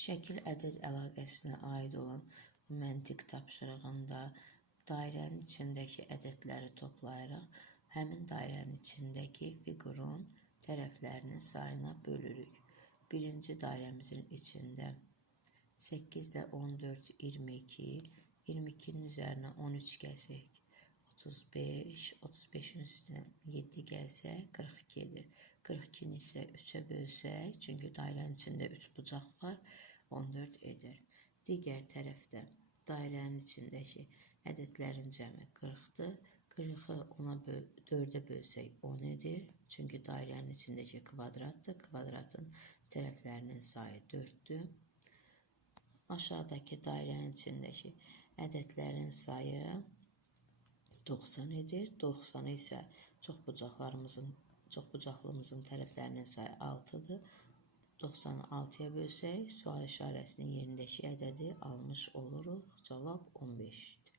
Şəkil ədəd əlaqəsinə aid olan bu məntiq tapşırığında dairənin içindəki ədədləri toplayaraq həmin dairənin içindəki fiqurun tərəflərinin sayına bölürük. Birinci dairəmizin içində 8 ilə 14, 22, 22-nin üzərinə 13 gəlsək, 35, 35-in üstünə 7 gəlsək, 42 edir. 42-ni isə 3-ə bölsək, çünki dairənin içində 3 bucaq var, 14 edir. Digər tərəfdə dairənin içindəki ədədlərin cəmi 40-dır. 40-ı 4-ə bölsək 10 edir. Çünki dairənin içindəki kvadratdır. Kvadratın tərəflərinin sayı 4-dür. Aşağıdakı dairənin içindəki ədədlərin sayı 90 edir. 90 isə çoxbucaqlımızın tərəflərinin sayı 6-dır. 90-ı 6-ya bölsək, sual işarəsinin yerindəki ədədi almış oluruq. Cavab 15-dir.